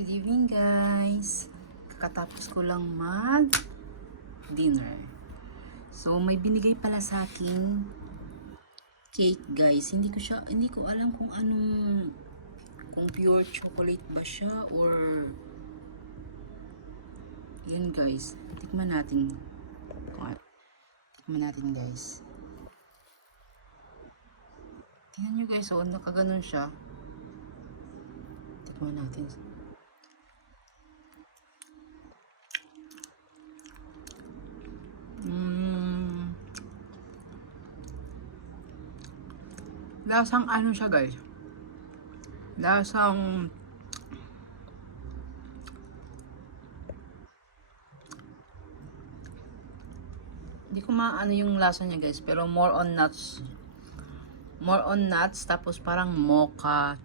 Good evening guys. Kakatapos ko lang mag dinner. So may binigay pala sa akin cake guys. Hindi ko alam kung kung pure chocolate ba siya or yun guys. Tikman natin guys. Tingnan nyo guys, oh, nakaganon siya. Tikman natin. Lasang ano siya guys? Lasang hindi ko maano yung lasa niya guys, pero more on nuts tapos parang mocha